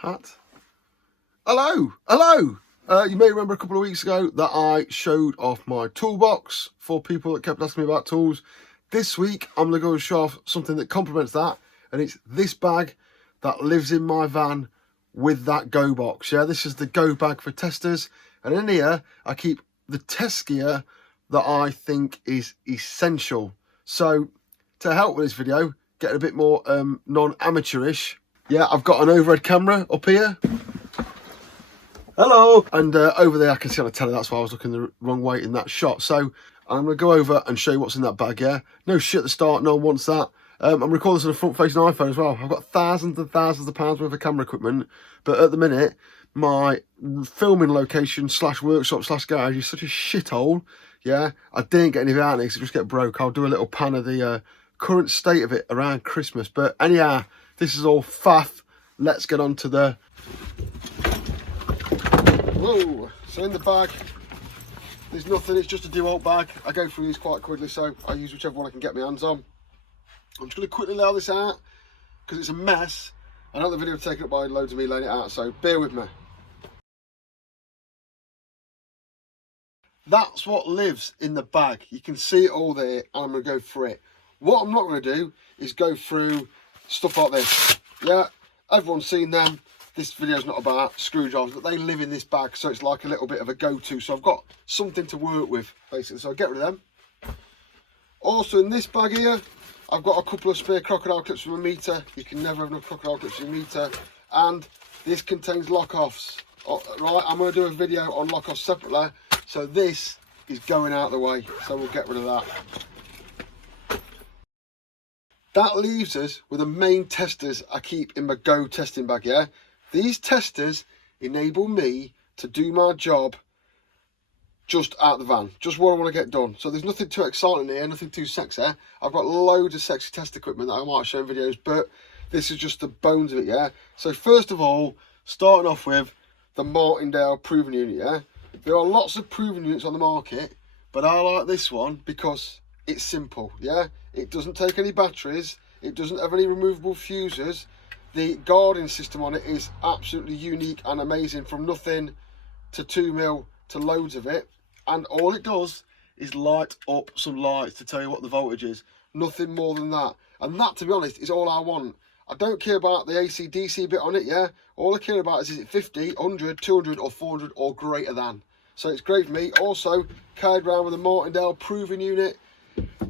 hat. Hello. You may remember a couple of weeks ago that I showed off my toolbox for people that kept asking me about tools. This week I'm going to go and show off something that complements that, and it's this bag that lives in my van with that go box. Yeah, this is the go bag for testers, and in here I keep the test gear that I think is essential. So to help with this video, getting a bit more non-amateurish, yeah, I've got an overhead camera up here. Hello! And over there I can see on the telly, that's why I was looking the wrong way in that shot. So I'm going to go over and show you what's in that bag, yeah? No shit at the start, no one wants that. I'm recording this on a front-facing iPhone as well. I've got thousands and thousands of pounds worth of camera equipment, but at the minute, my filming location slash workshop slash garage is such a shithole, yeah? I didn't get any out of it because it just get broke. I'll do a little pan of the current state of it around Christmas. But anyhow, this is all faff. Let's get on to the... Whoa! So in the bag, there's nothing, it's just a Dewalt bag. I go through these quite quickly, so I use whichever one I can get my hands on. I'm just going to quickly lay this out because it's a mess. I know the video will take up by loads of me laying it out, so bear with me. That's what lives in the bag. You can see it all there, and I'm going to go through it. What I'm not going to do is go through stuff like this. Yeah, everyone's seen them. This video is not about screwdrivers, but they live in this bag, so it's like a little bit of a go-to. So I've got something to work with, basically. So I'll get rid of them. Also in this bag here, I've got a couple of spare crocodile clips from a meter. You can never have enough crocodile clips from a meter. And this contains lock-offs. Right, I'm going to do a video on lock-offs separately. So this is going out the way. So we'll get rid of that. That leaves us with the main testers I keep in my go testing bag, yeah? These testers enable me to do my job just out the van, just what I want to get done. So there's nothing too exciting here, nothing too sexy. I've got loads of sexy test equipment that I might show in videos, but this is just the bones of it, yeah? So first of all, starting off with the Martindale proving unit, yeah? There are lots of proving units on the market, but I like this one because it's simple, yeah? It doesn't take any batteries, it doesn't have any removable fuses. The guarding system on it is absolutely unique and amazing, from nothing to 2 mil to loads of it. And all it does is light up some lights to tell you what the voltage is. Nothing more than that. And that, to be honest, is all I want. I don't care about the AC DC bit on it, yeah? All I care about is it 50, 100, 200 or 400 or greater than. So it's great for me. Also, carried around with a Martindale proving unit.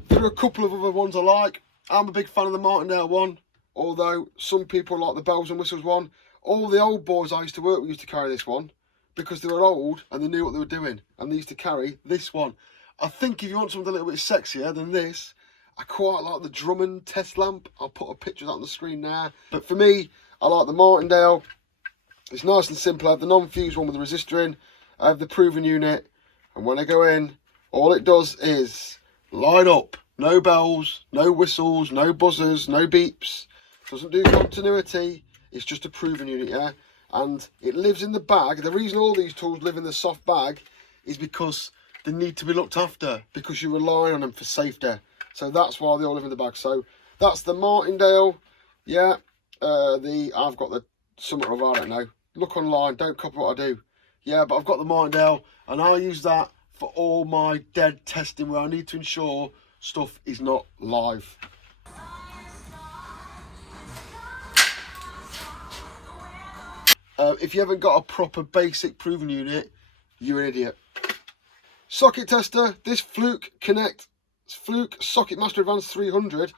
There are a couple of other ones I like. I'm a big fan of the Martindale one, although some people like the bells and whistles one. All the old boys I used to work with used to carry this one because they were old and they knew what they were doing, and they used to carry this one. I think if you want something a little bit sexier than this, I quite like the Drummond test lamp. I'll put a picture of that on the screen now. But for me, I like the Martindale. It's nice and simple. I have the non-fused one with the resistor in. I have the proven unit, and when I go in, all it does is light up. No bells, no whistles, no buzzers, no beeps. Doesn't do continuity. It's just a proven unit, yeah? And it lives in the bag. The reason all these tools live in the soft bag is because they need to be looked after, because you rely on them for safety. So that's why they all live in the bag. So that's the Martindale, yeah. I've got the something of, I don't know. Look online, don't copy what I do. Yeah, but I've got the Martindale, and I use that for all my dead testing where I need to ensure stuff is not live. If you haven't got a proper basic proven unit, you're an idiot. Socket tester. This Fluke Socket Master Advanced 300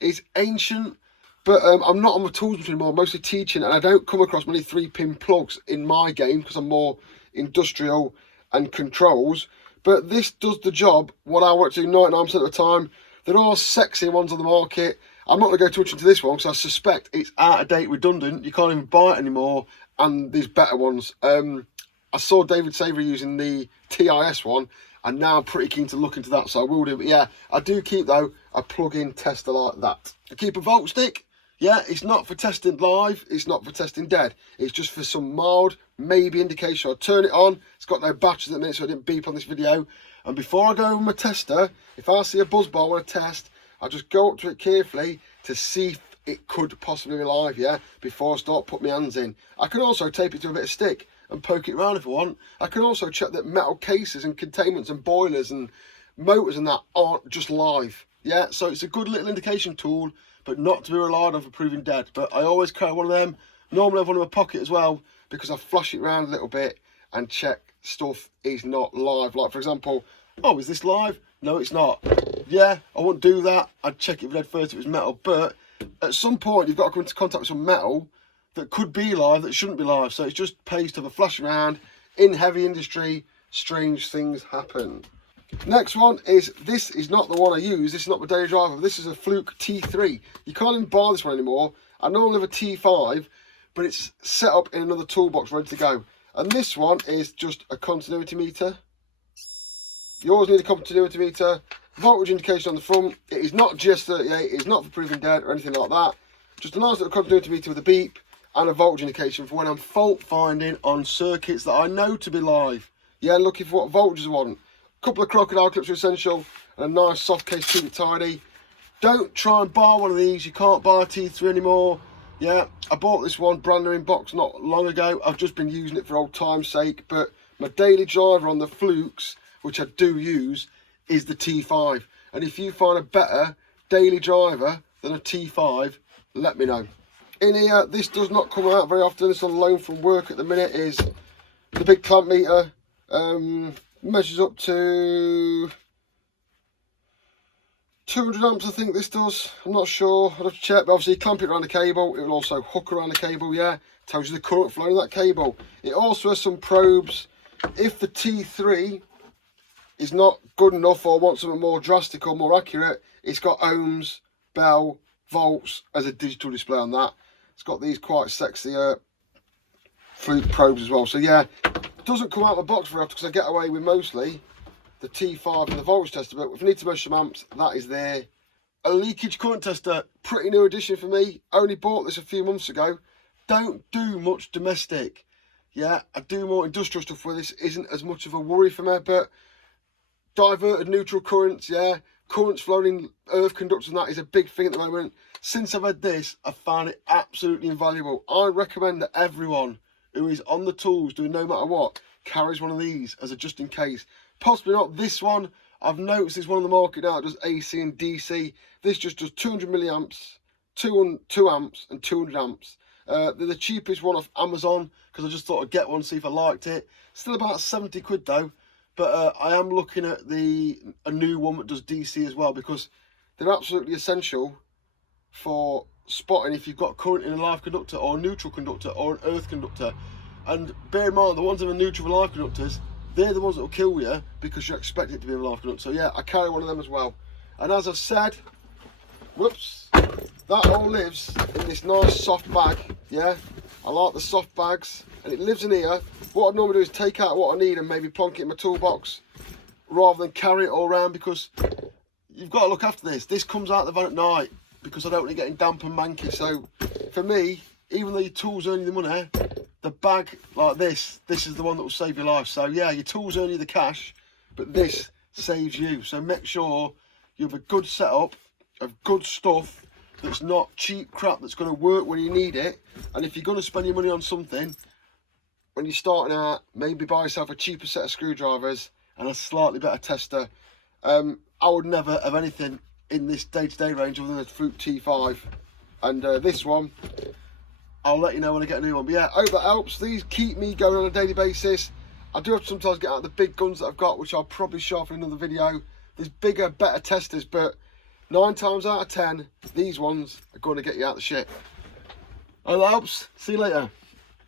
is ancient, but I'm not on my tools much anymore. I'm mostly teaching, and I don't come across many 3-pin plugs in my game because I'm more industrial and controls. But this does the job what I want to do 99% of the time. There are sexy ones on the market. I'm not going to go too much into this one because I suspect it's out of date, redundant. You can't even buy it anymore. And these better ones. I saw David Savory using the TIS one, and now I'm pretty keen to look into that, so I will do. But yeah, I do keep, though, a plug-in tester like that. I keep a volt stick. Yeah, it's not for testing live, it's not for testing dead. It's just for some mild, maybe indication. I'll turn it on. It's got no batteries at the minute, so I didn't beep on this video. And before I go with my tester, if I see a buzz bar I want to test, I'll just go up to it carefully to see it could possibly be live, yeah, before I start putting my hands in. I can also tape it to a bit of stick and poke it around if I want. I can also check that metal cases and containments and boilers and motors and that aren't just live, yeah. So it's a good little indication tool, but not to be relied on for proving dead. But I always carry one of them. Normally I have one in my pocket as well, because I flash it around a little bit and check stuff is not live. Like for example, oh, is this live? No, it's not. Yeah, I wouldn't do that. I'd check it with first if it was metal. But at some point you've got to come into contact with some metal that could be live, that shouldn't be live. So it's just pays to have a flash around. In heavy industry, strange things happen. Next one is, this is not the one I use. This is not my daily driver. This is a Fluke T3. You can't even buy this one anymore. I normally have a T5, but it's set up in another toolbox ready to go. And this one is just a continuity meter. You always need a continuity meter. Voltage indication on the front. It is not GS38. It's not for proving dead or anything like that. Just a nice little continuity meter with a beep and a voltage indication for when I'm fault finding on circuits that I know to be live. Yeah, looking for what voltages I want. A couple of Crocodile Clips are essential, and a nice soft case to keep it tidy. Don't try and buy one of these. You can't buy a T3 anymore. Yeah, I bought this one brand new in box not long ago. I've just been using it for old time's sake, but my daily driver on the Flukes, which I do use, is the T5. And if you find a better daily driver than a T5, let me know. In here, this does not come out very often. It's on loan from work at the minute, is the big Clump Meter. Measures up to 200 amps, I think this does. I'm not sure. I'll have to check. But obviously, you clamp it around the cable. It will also hook around the cable, yeah. Tells you the current flowing in that cable. It also has some probes. If the T3 is not good enough or wants something more drastic or more accurate, it's got ohms, bell, volts as a digital display on that. It's got these quite sexy Fluke probes as well. So yeah, it doesn't come out of the box very often because I get away with mostly the T5 and the voltage tester. But if you need to measure some amps, that is there. A leakage current tester, pretty new addition for me. Only bought this a few months ago. Don't do much domestic. Yeah, I do more industrial stuff where this isn't as much of a worry for me. But diverted neutral currents, yeah, currents flowing in earth conductors, and that is a big thing at the moment. Since I've had this, I've found it absolutely invaluable. I recommend that everyone who is on the tools doing no matter what carries one of these as a just in case. Possibly not this one. I've noticed there's one on the market now that does AC and DC. This just does 200 milliamps, 2 amps and 200 amps. They're the cheapest one off Amazon because I just thought I'd get one, see if I liked it. Still about 70 quid though. But I am looking at a new one that does DC as well, because they're absolutely essential for spotting if you've got current in a live conductor or a neutral conductor or an earth conductor. And bear in mind, the ones that are neutral live conductors, they're the ones that will kill you because you expect it to be a live conductor. So yeah, I carry one of them as well. And as I've said, whoops, that all lives in this nice soft bag. Yeah, I like the soft bags, and it lives in here. What I normally do is take out what I need and maybe plonk it in my toolbox rather than carry it all around, because you've got to look after this. This comes out of the van at night because I don't want it getting damp and manky. So for me, even though your tools earn you the money, the bag like this is the one that will save your life. So yeah, your tools earn you the cash, but this saves you. So make sure you have a good setup of good stuff that's not cheap crap that's going to work when you need it. And if you're going to spend your money on something, when you're starting out, maybe buy yourself a cheaper set of screwdrivers and a slightly better tester. I would never have anything in this day-to-day range other than a Fluke T5. And this one, I'll let you know when I get a new one. But yeah, I hope that helps. These keep me going on a daily basis. I do have to sometimes get out the big guns that I've got, which I'll probably show off in another video. There's bigger, better testers, but 9 times out of 10, these ones are going to get you out of the shit. I hope that helps. See you later.